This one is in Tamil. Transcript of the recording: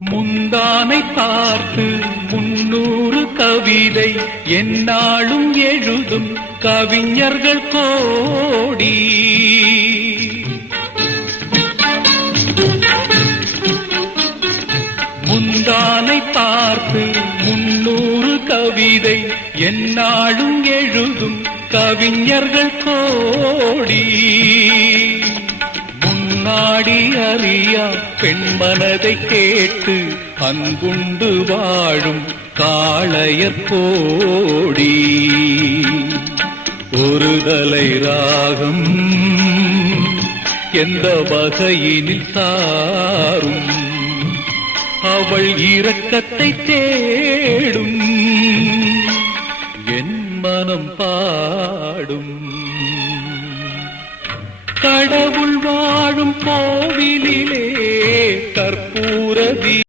முந்தானை பார்த்து 300 கவிதை எந்நாளும் எழுதும் கவிஞர்கள் கோடி. முந்தானை பார்த்து 300 கவிதை எந்நாளும் எழுதும் கவிஞர்கள் கோடி. முன்னாடி அறியா பெண்மனதை கேட்டு அன்புண்டு வாழும் காளையர் கோடி. ஒரு தலை ராகம் எந்த வகையினில் சாரும் அவள் இரக்கத்தை தேடும் என் மனம் பாடும். கடவுள் வாழும் கோவிலிலே கற்பூர